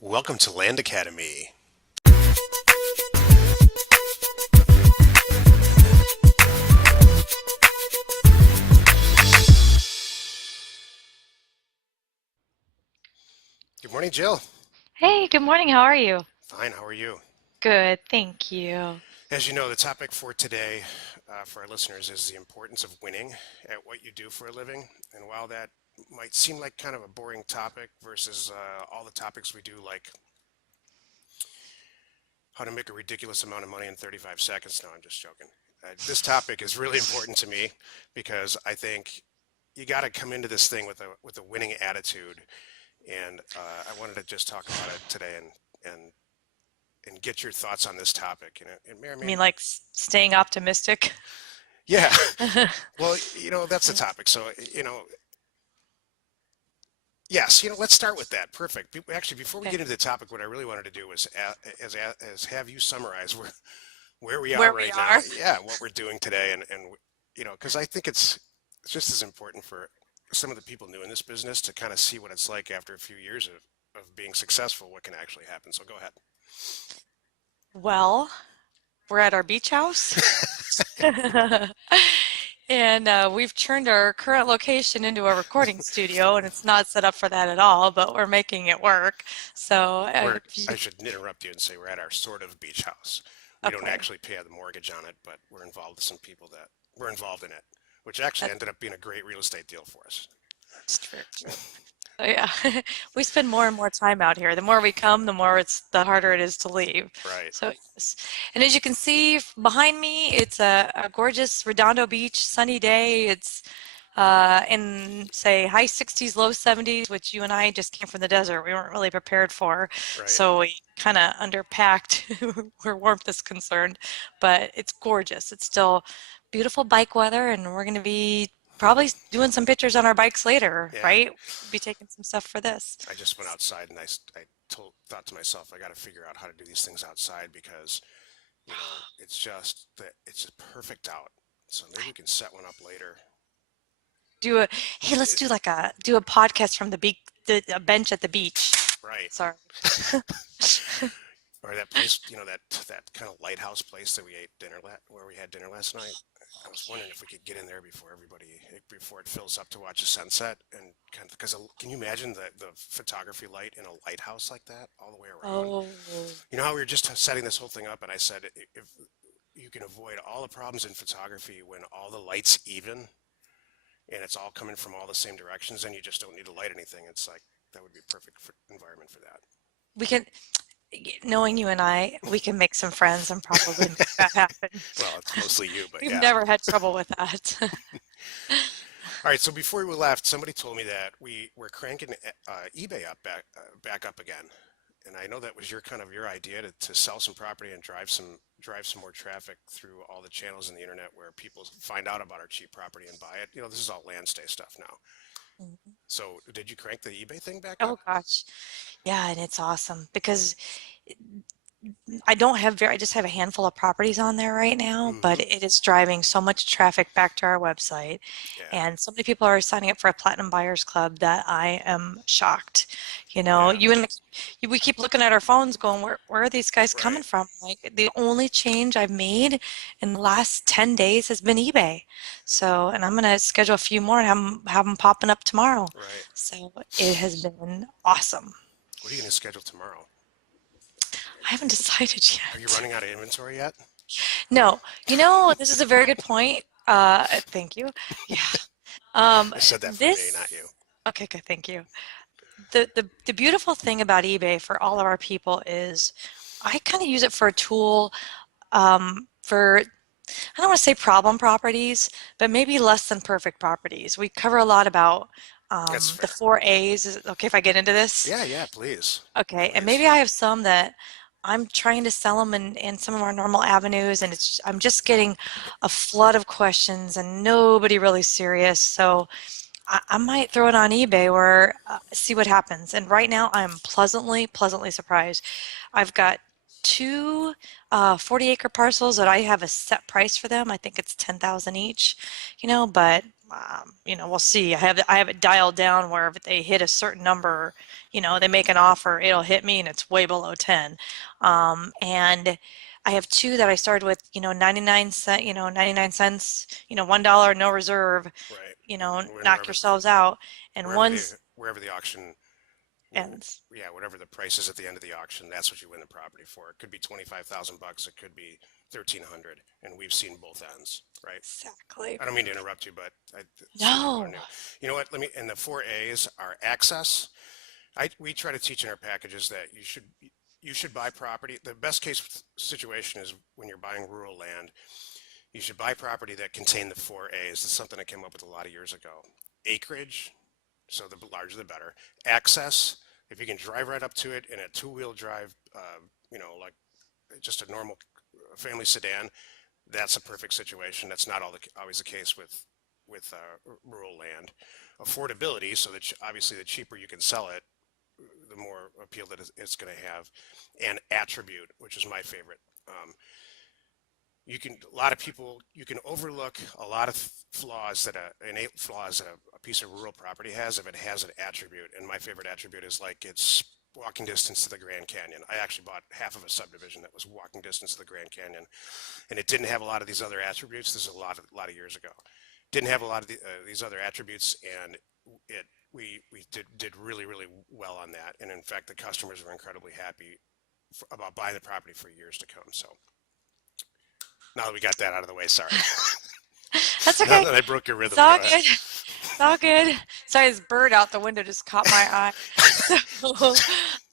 Welcome to Land Academy. Good morning, Jill. Hey, good morning. How are you? Fine, how are you? Good, thank you. As you know, the topic for today for our listeners is the importance of winning at what you do for a living. And while that might seem like kind of a boring topic versus all the topics we do, like how to make a ridiculous amount of money in 35 seconds, no, I'm just joking. This topic is really important to me because I think you got to come into this thing with a winning attitude. And I wanted to just talk about it today and get your thoughts on this topic. And Mary, I mean, maybe, like staying optimistic. yeah. Well, that's the topic. So, yes, let's start with that. Perfect. Actually, before we Okay. get into the topic, what I really wanted to do was as have you summarize where we are Where we right now. are. Yeah, what we're doing today, and because I think it's just as important for some of the people new in this business to kind of see what it's like after a few years of being successful, what can actually happen. So go ahead. Well, we're at our beach house. And we've turned our current location into a recording studio, and it's not set up for that at all, but we're making it work. So, I should interrupt you and say we're at our sort of beach house. We don't okay. actually pay the mortgage on it, but we're involved with some people that were involved in it, which actually That's ended up being a great real estate deal for us. true. Oh, yeah. We spend more and more time out here. The more we come, the harder it is to leave. Right. So, yes. And as you can see behind me, it's a gorgeous Redondo Beach, sunny day. It's in say high 60s, low 70s, which you and I just came from the desert. We weren't really prepared for. Right. So we kind of underpacked where warmth is concerned, but it's gorgeous. It's still beautiful bike weather, and we're going to be probably doing some pictures on our bikes later, Yeah. right? Be taking some stuff for this. I just went outside and thought to myself, I got to figure out how to do these things outside because, it's just perfect out. So maybe we can set one up later. Do a Hey, let's It, do a podcast from a bench at the beach. right. Sorry. Or that place, that kind of lighthouse place that we ate where we had dinner last night. I was wondering if we could get in there before it fills up to watch the sunset and kind of because can you imagine the photography light in a lighthouse like that all the way around? Oh, You know how we were just setting this whole thing up, and I said if you can avoid all the problems in photography when all the lights even and it's all coming from all the same directions, and you just don't need to light anything. It's like that would be a perfect environment for that. we can, knowing you and I, we can make some friends and probably make that happen. Well, it's mostly you, but We've yeah. never had trouble with that. All right, so before we left, somebody told me that we're cranking eBay back up again, and I know that was your idea to sell some property and drive some more traffic through all the channels in the internet where people find out about our cheap property and buy it. This is all land stay stuff now. So did you crank the eBay thing back up? Oh gosh. Yeah, and it's awesome because I just have a handful of properties on there right now, but Mm-hmm. it is driving so much traffic back to our website. Yeah, And so many people are signing up for a Platinum Buyers Club that I am shocked. yeah, We keep looking at our phones going, where are these guys coming right. from? Like the only change I've made in the last 10 days has been eBay. So, and I'm going to schedule a few more and have them popping up tomorrow. Right. So it has been awesome. What are you going to schedule tomorrow? I haven't decided Are you yet. running out of inventory yet? No, this is a very good point. Thank you. Yeah. I said that for me, not you. This, okay, good, thank you. The beautiful thing about eBay for all of our people is I kind of use it for a tool for, I don't want to say problem properties, but maybe less than perfect properties. We cover a lot about That's the fair. four A's. Is it okay if I get into this? Yeah, yeah, please. Okay, and Please. maybe I have some that I'm trying to sell them in some of our normal avenues, and I'm just getting a flood of questions and nobody really serious. So I might throw it on eBay or see what happens. And right now, I'm pleasantly surprised. I've got two 40-acre parcels that I have a set price for them. I think it's 10,000 each, but we'll see. I have it dialed down where if they hit a certain number, they make an offer, it'll hit me and it's way below 10. And I have two that I started with, 99 cent, 99 cents, $1, no reserve, Right. knock yourselves out. And one's Wherever the auction, ends. yeah, whatever the price is at the end of the auction, that's what you win the property for. It could be 25,000 bucks, it could be 1,300, and we've seen both ends, right? Exactly. I don't mean to interrupt you, but some people are No. new. You know what? And the four A's are access. We try to teach in our packages that you should buy property. The best case situation is when you're buying rural land, you should buy property that contain the four A's. It's something I came up with a lot of years ago. Acreage, so the larger the better. Access, if you can drive right up to it in a two-wheel drive, like just a normal family sedan, that's a perfect situation. That's not always the case with rural land. Affordability, so that obviously the cheaper you can sell it, the more appeal that it's going to have, and attribute, which is my favorite. A lot of people, you can overlook a lot of flaws innate flaws that a piece of rural property has if it has an attribute. And my favorite attribute is like it's walking distance to the Grand Canyon. I actually bought half of a subdivision that was walking distance to the Grand Canyon, and it didn't have a lot of these other attributes. This is a lot of years ago. Didn't have a lot of these other attributes, and it we did really really well on that. And in fact, the customers were incredibly happy about buying the property for years to come. So now that we got that out of the way, sorry. That's Now okay. that I broke your It's rhythm, all go ahead. good. It's all good. Sorry, this bird out the window just caught my eye. So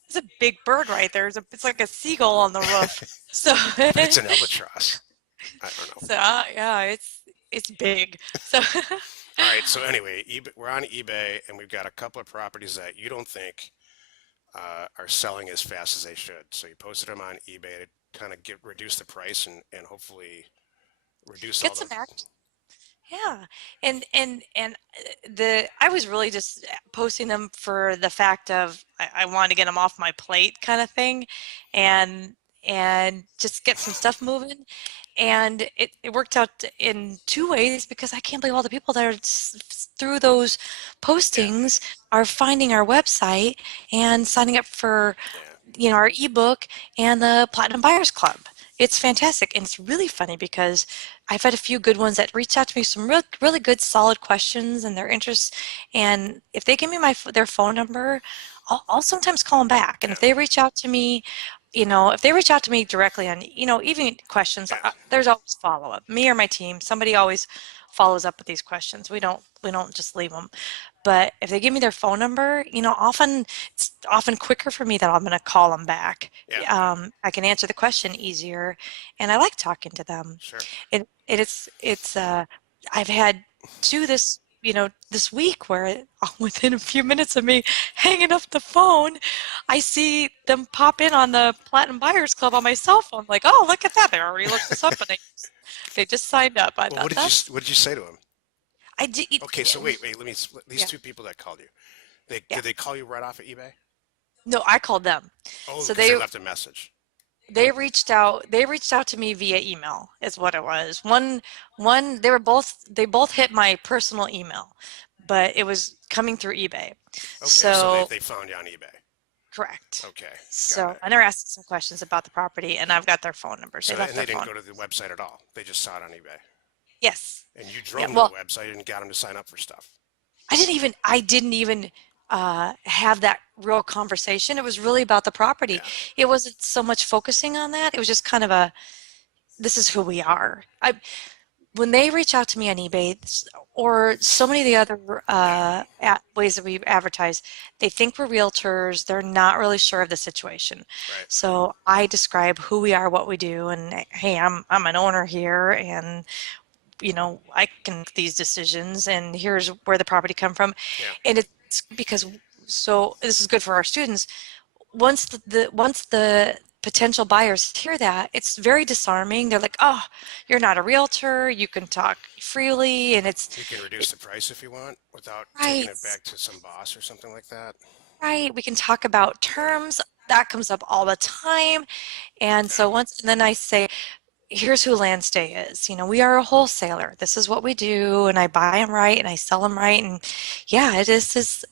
it's a big bird right there. It's like a seagull on the roof. So But it's an albatross. I don't know. yeah, it's big. So All right. So anyway, we're on eBay, and we've got a couple of properties that you don't think are selling as fast as they should. So you posted them on eBay to kind of reduce the price and hopefully reduce all get the. some action. Yeah, and I was really just posting them for the fact of I wanted to get them off my plate kind of thing, and and just get some stuff moving. And it worked out in two ways because I can't believe all the people that are through those Yeah. postings are finding our website and signing up for Yeah. our ebook and the Platinum Buyers Club. It's fantastic, and it's really funny because I've had a few good ones that reached out to me some really good solid questions and their interests. And if they give me their phone number, I'll sometimes call them back. And Yeah. if they reach out to me, if they reach out to me directly on even questions, Yeah. there's always follow up. Me or my team, somebody always follows up with these questions. We don't just leave them. But if they give me their phone number, often it's often quicker for me that I'm going to call them back. Yeah. I can answer the question easier, and I like talking to them. Sure. It's I've had two this week where within a few minutes of me hanging up the phone, I see them pop in on the Platinum Buyers Club on my cell phone. Like, oh, look at that! They already looked this up, and they just signed up. I Well, thought that's what did you say to him? I did. Okay. So wait. Let me. These Yeah, two people that called you, yeah. did they call you right off of eBay? No, I called them. Oh, So because they they left a message. they reached out to me via email is what it was. One they both hit my personal email, but it was coming through eBay. Okay. So they So they found you on eBay. correct. Okay. Got So it. and they're asking some questions about the property, and I've got their phone numbers. They So left and their they didn't phone. go to the website at all. They just saw it on eBay. Yes. And you Yeah. drove them to the Well, website and got them to sign up for stuff. I didn't even have that real conversation. It was really about the property. Yeah. It wasn't so much focusing on that. It was just kind of this is who we are. When they reach out to me on eBay or so many of the other Yeah. ways that we advertise, they think we're realtors. They're not really sure of the situation. Right. So I describe who we are, what we do, and hey, I'm an owner here, and I can make these decisions, and here's where the property come from. Yeah. And it's because so this is good for our students. Once the potential buyers hear that, it's very disarming. They're like, "Oh, you're not a realtor. You can talk freely," and You can reduce the price if you want without taking right, it back to some boss or something like that. right. We can talk about Yeah. terms. That comes up all the time. And Yeah. so and then I say, here's who Landstay is. We are a wholesaler. This is what we do, and I buy them right and I sell them right. And yeah, it is this,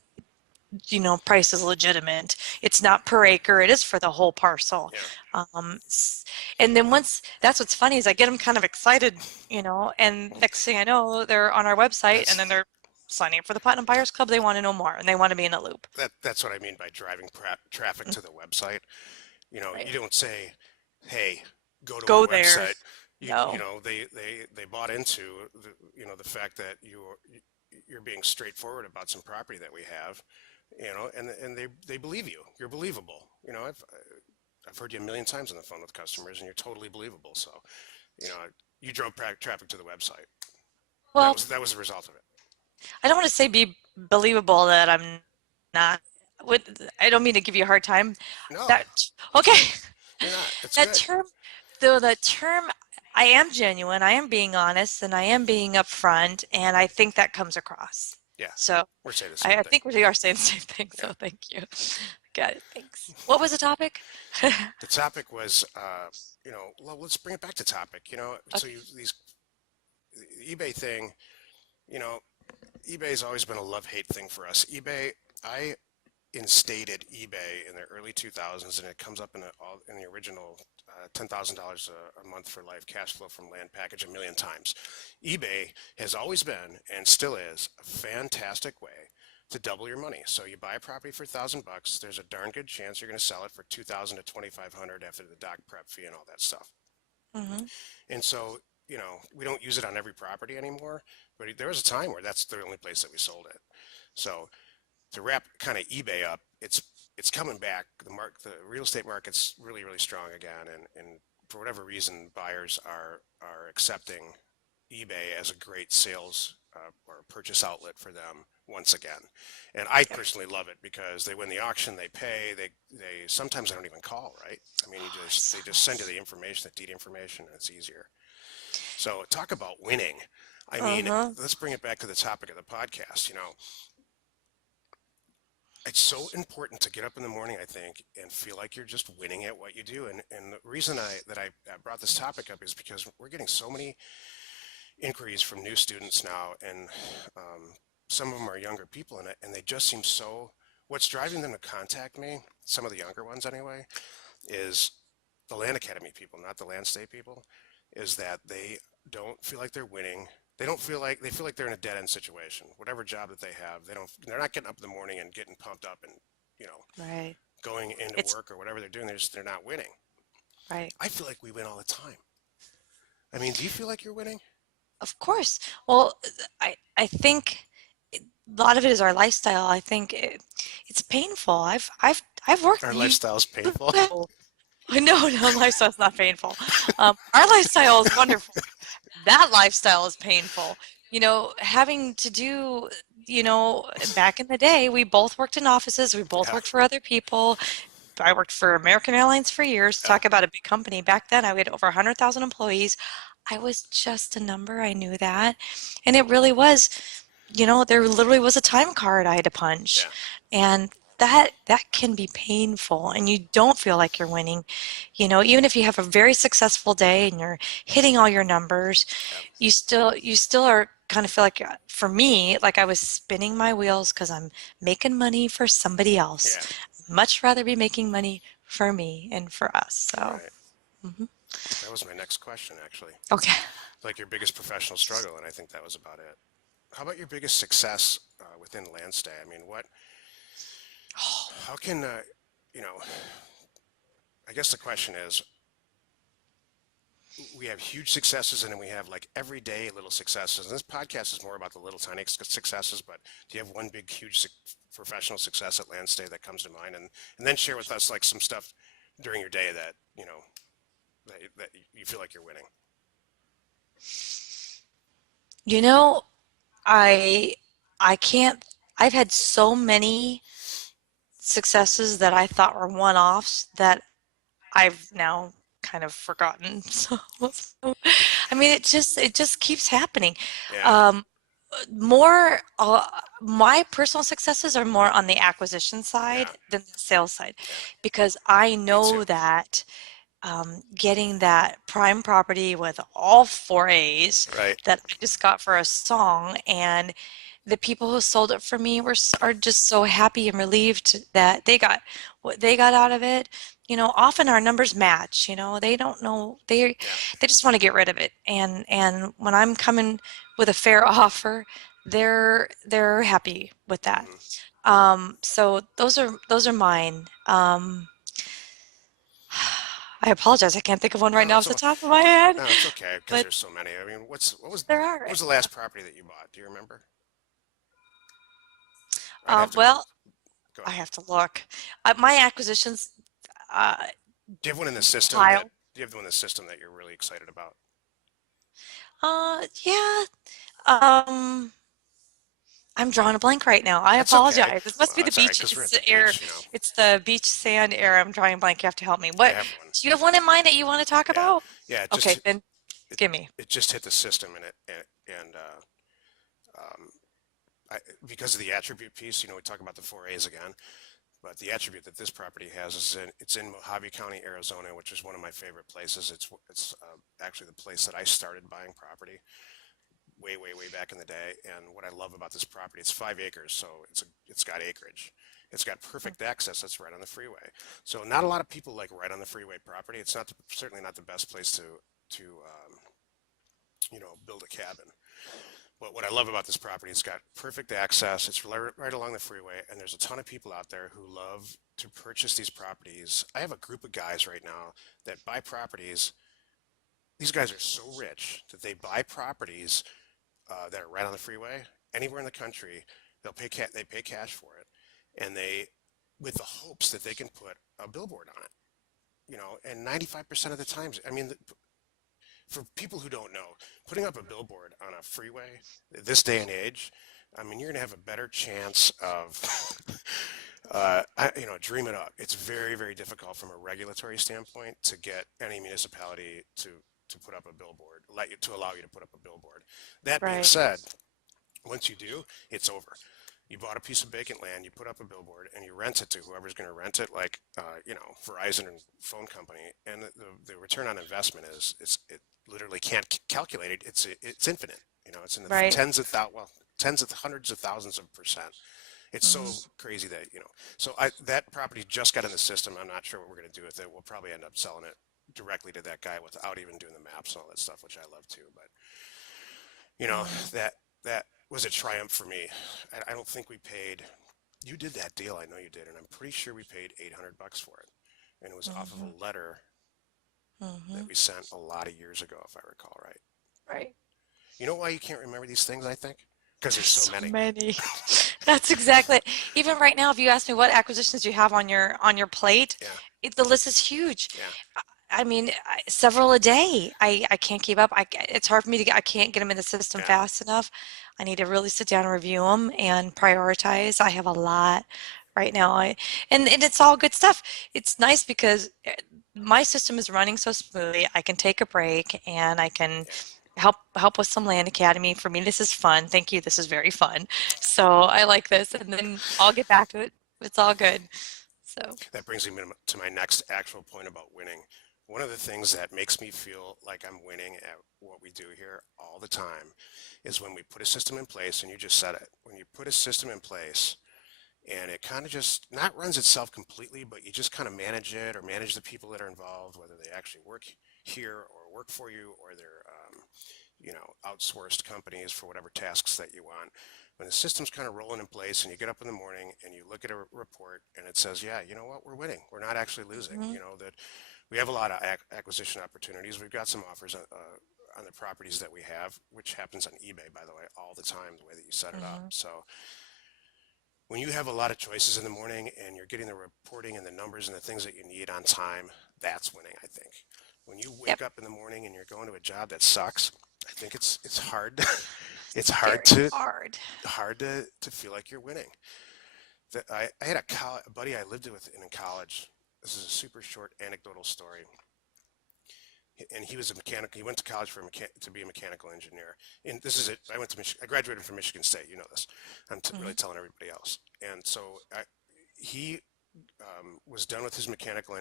price is legitimate. It's not per acre, it is for the whole parcel. Yeah, And then once, that's what's funny is I get them kind of excited, and next thing I know, they're on our website and that's then they're signing up for the Platinum Buyers Club. They want to know more and they want to be in a loop. that's what I mean by driving traffic Mm, to the website. right. You don't say, "Hey, go to our Go there. website." No. They bought into the fact that you're being straightforward about some property that we have, and they believe you. You're believable. I've heard you a million times on the phone with customers, and you're totally believable. So, you know, you drove traffic to the website. Well, That was the result of it. I don't want to say be believable that I'm not. I don't mean to give you a hard time. No, That okay. you're not. It's That good. term, though, that term, I am genuine, I am being honest, and I am being upfront, and I think that comes across. Yeah, So we're saying the I, same I thing. think we are saying the same thing, Yeah. so thank you. Got it, thanks. What was the topic? The topic was, well, let's bring it back to topic. So Okay. these the eBay thing, you know, eBay's always been a love-hate thing for us. I instated eBay in the early 2000s, and it comes up in the original $10,000 a month for life cash flow from land package a million times. eBay has always been and still is a fantastic way to double your money. So you buy a property for $1,000, there's a darn good chance you're going to sell it for 2,000 to 2,500 after the doc prep fee and all that stuff. Hmm. And so, we don't use it on every property anymore, but there was a time where that's the only place that we sold it. So to wrap kind of eBay up, it's coming back. The real estate market's really really strong again, and for whatever reason, buyers are accepting eBay as a great sales or purchase outlet for them once again. And I Yep. personally love it because they win the auction, they pay, they sometimes they don't even call, right? I mean, Oh, they just send you the information, the deed information, and it's easier. So talk about winning. I mean, uh-huh. let's bring it back to the topic of the podcast. It's so important to get up in the morning, I think, and feel like you're just winning at what you do. And the reason I brought this topic up is because we're getting so many inquiries from new students now, and some of them are younger people, and they just seem so. What's driving them to contact me, some of the younger ones anyway, is the Land Academy people, not the Land State people, is that they don't feel like they're winning. They feel like they're in a dead end situation. Whatever job that they have, they're not getting up in the morning and getting pumped up and, you know, Right. going into It's work or whatever they're doing. They're not winning. right. I feel like we win all the time. I mean, do you feel like you're winning? Of course. Well, I think a lot of it is our lifestyle. I think it's painful. I've worked. Our You lifestyle is painful. know, no, no, lifestyle's not painful. Our lifestyle is wonderful. That lifestyle is painful. Having to do, back in the day, we both worked in offices, we both Yeah, worked for other people. I worked for American Airlines for years. yeah, Talk about a big company. Back then, I had over 100,000 employees. I was just a number. I knew that. And it really was, there literally was a time card I had to punch. yeah. And that can be painful and you don't feel like you're winning. Even if you have a very successful day and you're hitting all your numbers, Yep. you still are kind of feel like, for me, like I was spinning my wheels because I'm making money for somebody else. Yeah, Much rather be making money for me and for us. So, right. mhm. That was my next question, actually. Okay. Like your biggest professional struggle, and I think that was about it. How about your biggest success within Landstay? I mean, how can, you know, I guess the question is, we have huge successes and then we have like everyday little successes. And this podcast is more about the little tiny successes, but do you have one big, huge professional success at Landstay that comes to mind? And then share with us like some stuff during your day that, that you feel like you're winning. You know, I I can't I've had so many successes that I thought were one-offs that I've now kind of forgotten. So, I mean, it just keeps happening. Yeah, Um, more My personal successes are more on the acquisition yeah, side than the sales side yeah. because I Me know too. that. getting that prime property with all four A's Right. that I just got for a song, and the people who sold it for me are just so happy and relieved that they got what they got out of it. Often our numbers match. They don't know Yeah. they just want to get rid of it, and when I'm coming with a fair offer, they're happy with that. Hmm. So those are mine. I apologize. I can't think of one right No, now off the top of my head, it's okay because but there's so many. I mean, there what are. was the last property that you bought? Do you remember? I'd have Um, to go. well, Go I ahead. have to look. My acquisitions uh, Do you have one in the system that? pile. Do you have the one in the system that you're really excited about? Yeah. Um, I'm drawing a blank right now. I That's okay. apologize. This must Well, be the that's all right beach because we're at the air. beach. It's the beach sand air. I'm drawing a blank. You have to help me. I What? have one. Do you have one in mind that you want to talk Yeah, about? yeah. Okay, then It, give me. it just hit the system and um, I, because of the attribute piece. We talk about the four A's again. But the attribute that this property has is it's in Mojave County, Arizona, which is one of my favorite places. It's actually the place that I started buying property way, way, way back in the day. And what I love about this property, it's 5 acres, so it's got acreage. It's got perfect access. That's right on the freeway. So not a lot of people like right on the freeway property. It's certainly not the best place to build a cabin. But what I love about this property, it's got perfect access. It's right along the freeway, and there's a ton of people out there who love to purchase these properties. I have a group of guys right now that buy properties. These guys are so rich that they buy properties that are right on the freeway anywhere in the country. They pay cash for it, and they with the hopes that they can put a billboard on it. And 95% of the times, I mean, for people who don't know, putting up a billboard on a freeway this day and age, I mean, you're going to have a better chance of, dream it up. It's very, very difficult from a regulatory standpoint to get any municipality to put up a billboard, to allow you to put up a billboard. That being Right. said, once you do, it's over. You bought a piece of vacant land, you put up a billboard, and you rent it to whoever's going to rent it, like Verizon and phone company. And the return on investment it literally can't calculate it. It's infinite. It's in the Right. tens of hundreds of thousands of percent. It's so Hmm. crazy that. So that property just got in the system. I'm not sure what we're going to do with it. We'll probably end up selling it directly to that guy without even doing the maps and all that stuff, which I love too. But you know Hmm. that was a triumph for me. I don't think we paid. You did that deal, I know you did, and I'm pretty sure we paid $800 for it, and it was off of Hmm. a letter that Hmm. we sent a lot of years ago, if I recall right. Right. You know why you can't remember these things? I think because There's there's so so many. many. That's exactly it. Even right now, if you ask me what acquisitions you have on your plate, Yeah, the list is huge. yeah, I mean, several a day. I can't keep up. It's hard for me to get. I can't get them in the system yeah. fast enough. I need to really sit down and review them and prioritize. I have a lot right now. And it's all good stuff. It's nice because my system is running so smoothly. I can take a break and I can Yeah. help with some land academy. For me, this is fun. Thank you. This is very fun. So I like this, and then I'll get back to it. It's all good. So. That brings me to my next actual point about winning. One of the things that makes me feel like I'm winning at what we do here all the time is when we put a system in place, and you just said it. When you put a system in place and it kind of just not runs itself completely, but you just kind of manage it or manage the people that are involved, whether they actually work here or work for you or they're outsourced companies for whatever tasks that you want. When the system's kind of rolling in place and you get up in the morning and you look at a report and it says, yeah, you know what, we're winning. We're not actually losing. Mhm. That we have a lot of acquisition opportunities. We've got some offers on the properties that we have, which happens on eBay, by the way, all the time, the way that you set it up. Mhm. So when you have a lot of choices in the morning and you're getting the reporting and the numbers and the things that you need on time, that's winning, I think. When you Yep. wake up in the morning and you're going to a job that sucks, I think it's hard. It's It's hard very to hard. feel like you're winning. I had a buddy I lived with in college. This is a super short anecdotal story. And he was a mechanical. He went to college to be a mechanical engineer. And this is it. I graduated from Michigan State. You know this. I'm really Mhm. telling everybody else. And so he was done with his mechanical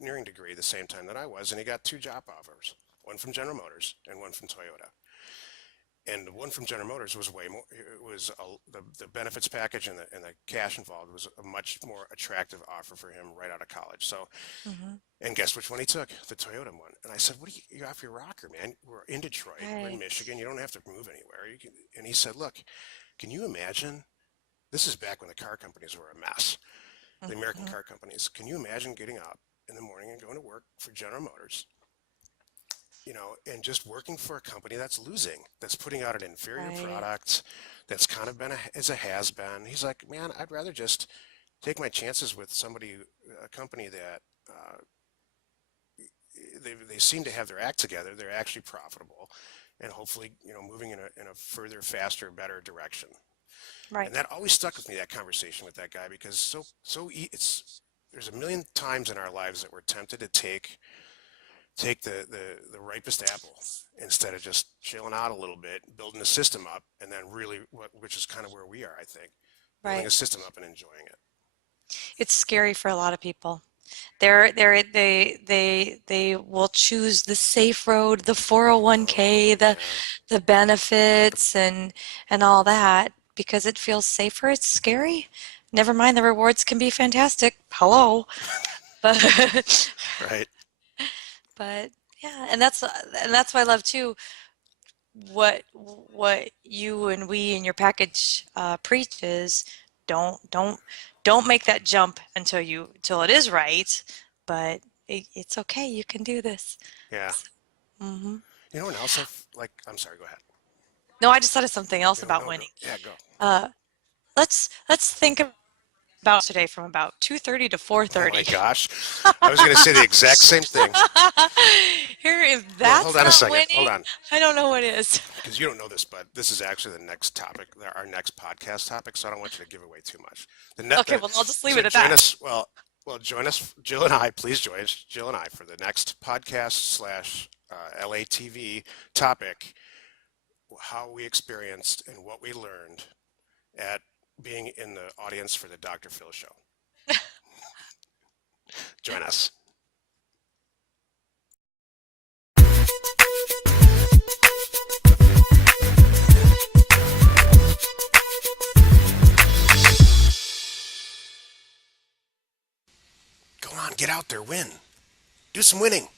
engineering degree the same time that I was, and he got two job offers, one from General Motors and one from Toyota. And the one from General Motors was way more. It was the benefits package and the cash involved was a much more attractive offer for him right out of college. So, Hmm. and guess which one he took? The Toyota one. And I said, "What are you're off your rocker, man? We're in Detroit. We're in Right. Michigan. You don't have to move anywhere." You can, and he said, "Look, can you imagine? This is back when the car companies were a mess. The American Hmm. car companies. Can you imagine getting up in the morning and going to work for General Motors, and just working for a company that's losing, that's putting out an inferior Right. product, that's kind of been as a has been." He's like, "Man, I'd rather just take my chances with a company that they seem to have their act together. They're actually profitable, and hopefully, moving in a further, faster, better direction." Right. And that always stuck with me, that conversation with that guy, because it's there's a million times in our lives that we're tempted to take the ripest apple instead of just chilling out a little bit, building a system up, and then really which is kind of where we are, I think, building a Right. system up and enjoying it. It's scary for a lot of people. They will choose the safe road, the 401k, Oh yeah, the benefits and all that because it feels safer. It's scary. Never mind the rewards can be fantastic. Hello. But right. but yeah, and that's why I love too what you and we in your package preach is don't don't make that jump until it is right, but it's okay. You can do this. Yeah. So, hmm. You know what else like? I'm sorry. Go ahead. No, I just thought of something else No, about no, go. winning. Yeah, go. Uh, let's think about today from about 2:30 to Oh my 4:30. gosh, I was going to say the exact same thing. Here, if Well, hold that's on a not second. Hold winning, on. I don't know what is. Because you don't know this, but this is actually the next topic, our next podcast topic. So I don't want you to give away too much. Okay, well, I'll just leave So it at join that. us. Well, join us, Jill and I. Please join us, Jill and I, for the next podcast slash LATV topic: how we experienced and what we learned at being in the audience for the Dr. Phil show. Join us. Go on, get out there, win, do some winning.